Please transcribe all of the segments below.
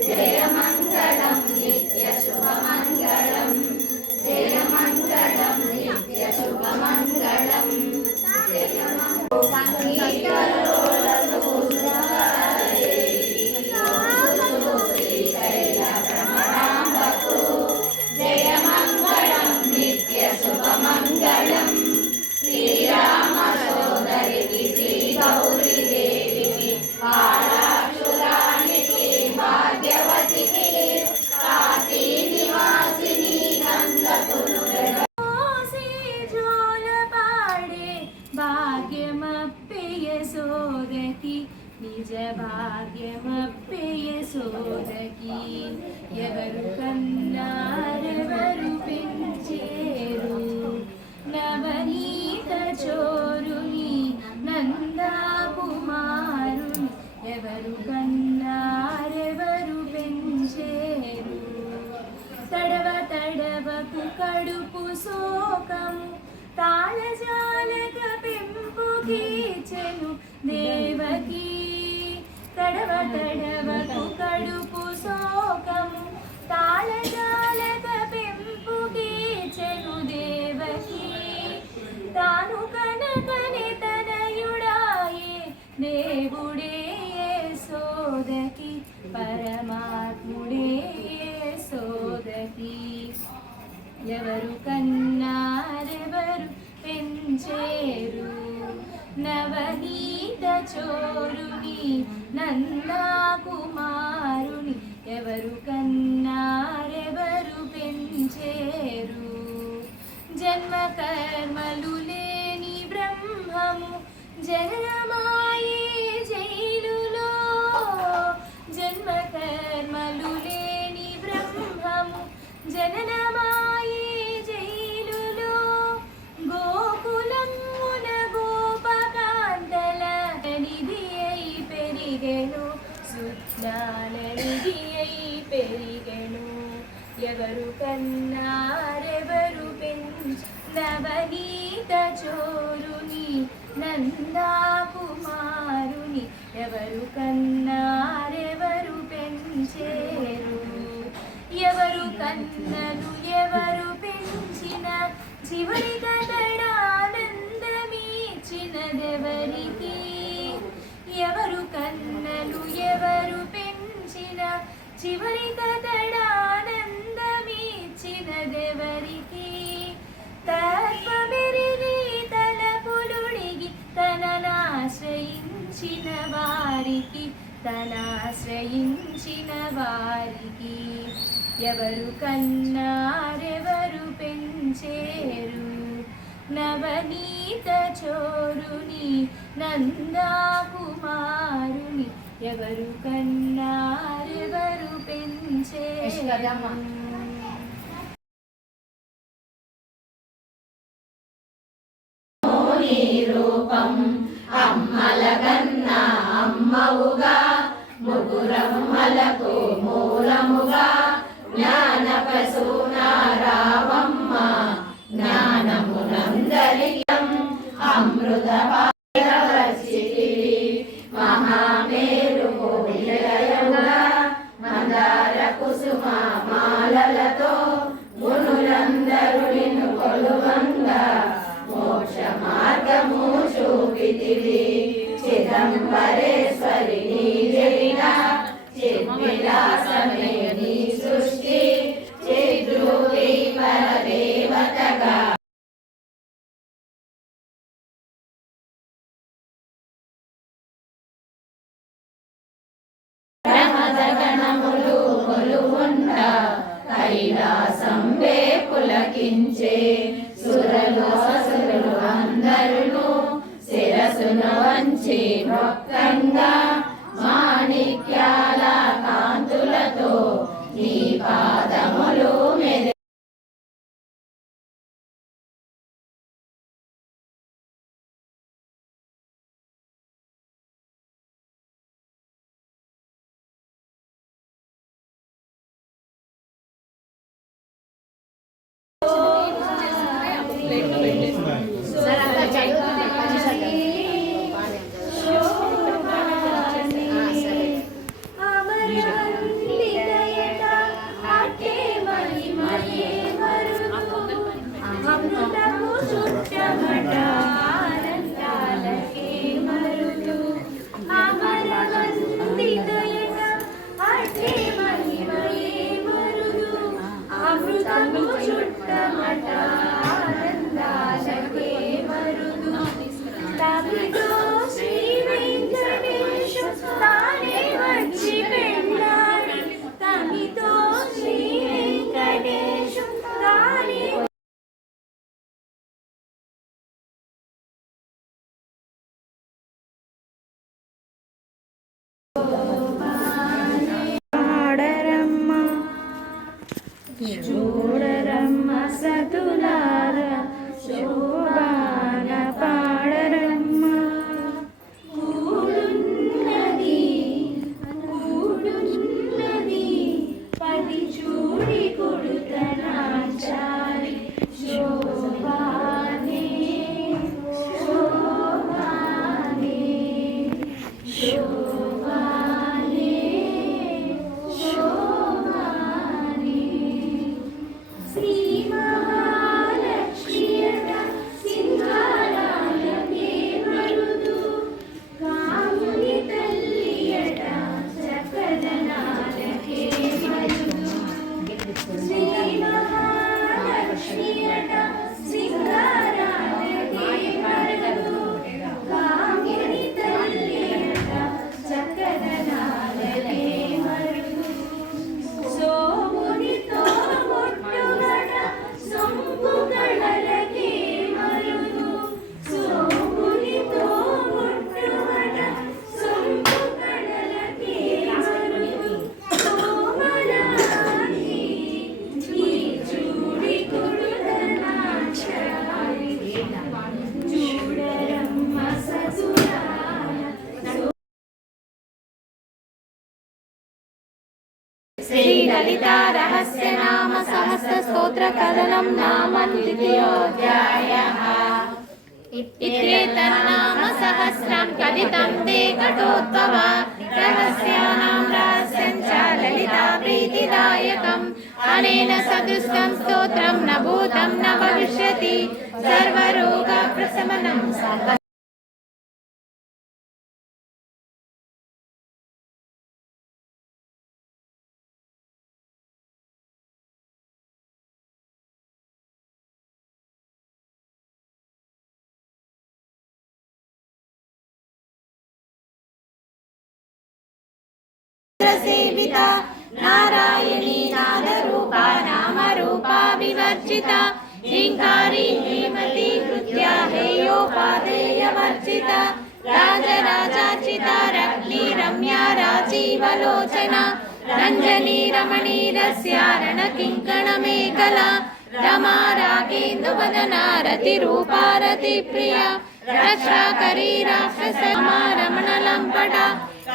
जयमङ्गलं नित्यशुभमङ्गलं जयमङ्गलं नित्यशुभमङ्गलं जयमङ्गलं नित्यशुभमङ्गलं श्रीराम सोदरिकी श्री गौरी देविकी कालाक्षुराणिकी भाग्यवतिकी काशी निवासिनी नन्दकुलुर भाग्यमप्पेय सोदकी निज भाग्यमप्पेय सोदकी ఎవరు కన్నారెవరు పెంచేరు నవనీత చోరుని నందా కుమారుని ఎవరు కన్నారెవరు పెంచేరు తడవ తడవకు కడుపు శోకము తాళజాలక పెంపు కీచెను దేవకీ తడవ తడవకు కడుపు శోకము తాళజాలక పెంపు కీచెను దేవకీ తాను కనకని తనయుడాయే దేవుడే సోదకి పరమాత్ముడే సోదకి ఎవరు కన్నారెవరు పెంచేరు నవనీత చోరుని నందా కుమారుని ఎవరు కన్నారెవరు పెంచేరు జన్మ కర్మలు లేని బ్రహ్మము జననమాయే జైలులో జన్మ కర్మలు లేని బ్రహ్మము జననమాయే జైలులో గోకులమున గోపకాంతల నిధి అయి పెరిగెను సుజ్ఞాన నిధి అయి పెరిగెను ఎవరు కన్నారెవరు నవనీత చోరుని నందా కుమారుని ఎవరు కన్నారెవరు పెంచేరు ఎవరు కన్నలు ఎవరు పెంచిన చివరి కదడానందమీచినదెవరికి ఎవరు కన్నలు ఎవరు పెంచిన చివరి కదడానందమీచినదెవరికి తత్వమెరిగి తలపులుడిగి తననాశ్రయించిన వారికి తనాశ్రయించిన వారికి ఎవరు కన్నారెవరు పెంచేరు నవనీత చోరుని నందా కుమారుని ఎవరు కన్నారెవరు పెంచేరు రూపం అమ్మలగన్న అమ్మవుగా ముగురమ్మలకు మూలముగా జ్ఞానపశూనారావమ్మ జ్ఞానమునందరికం అమృత మహామేరు నిలయముగా మందార కుసుమ మాలలతో మునులందరూ నిన్ను కొలువంగా మోక్ష మార్గము చూపితివి చిదంబరేశ్వరి నీ జైన చిద్విలాసమే నీ సృష్టి చిద్రూపి పరదేవతగా ప్రమదగణములు కొలువుండ కైలాసంబే పులకించే సురలు అసురులు అందరును శిరసును వంచి మొక్కంగా మాణిక్యాల కాంతులతో నీ పాదములు మెరి చూడరమ్మ సతులార శోభాన పాడరమ్మ. కూడున్నది పది చూడి కొడుతనాచారి శోభానే శోభానే శోభానే శోభానే. శ్రీ మహాలక్ష్మియట సింగారాలకే మరుదు కాముని తల్లియట చక్కదనాలకే మరుదు. శ్రీ మహాలక్ష్మియట సింగారాలకే మరుదు కాముని తల్లియట చక్కదనాలకే మరుదు. సోమునితో ముట్టుగడ సొంపు కళలకే మరుదు. సోమునితో ముట్టుగడ సొంపు కళలకే మరుదు. కోమలాంగి ఈ చూడి కొడుతనాచారి చూడరమ్మ సతులార. శ్రీ లలితా రహస్య నామ సహస్ర స్తోత్ర కథనం నామ ద్వితీయోధ్యాయః. ఇత్యేతన్నామ సహస్రం కథితం తే కటోద్భవ రహస్యానాం రహస్యం చ లలితా ప్రీతిదాయకం. అనేన సదృష్టం స్తోత్రం న భూతం న భవిష్యతి సర్వరోగ ప్రశమనం సర్వ. సేవిత నారాయణీ నాదరూపా నామరూపా వివర్జిత హింకారీ శ్రీమతి కృత్యా హేయోపాదేయవర్జిత రాజరాజార్చిత రగ్ని రమ్యా రాజీవలోచన రంజనీ రమణీరస్య రణకింకణమేకలా రమా రాగేందువదనా రతిరూపా రతిప్రియ రక్షాకరీ రాక్షస రమణలంపట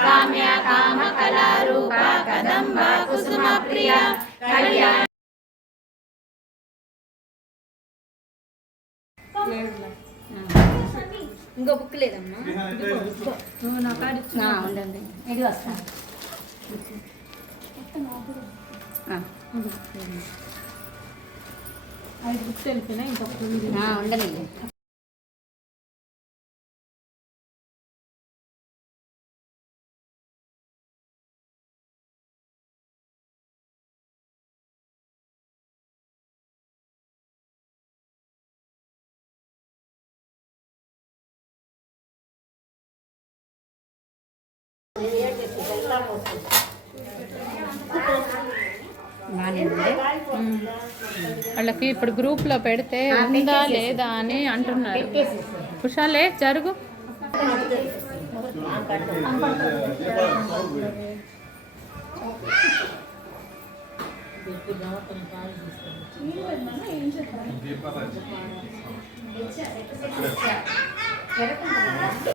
కామ్య కామకళారూప కదంబ కుసుమ ప్రియ కళ్యాణ. ఇంకో బుక్ లేదమ్మా. ఉండండి ఇది వస్తా. ఐదు బుక్స్ వెళ్ళిపోయినా ఇంకొకటి ఉంది. ఉండదు. వాళ్ళకి ఇప్పుడు గ్రూప్లో పెడితే ఉందా లేదా అని అంటున్నారు. కుషాలే జరుగు. జరగకుండా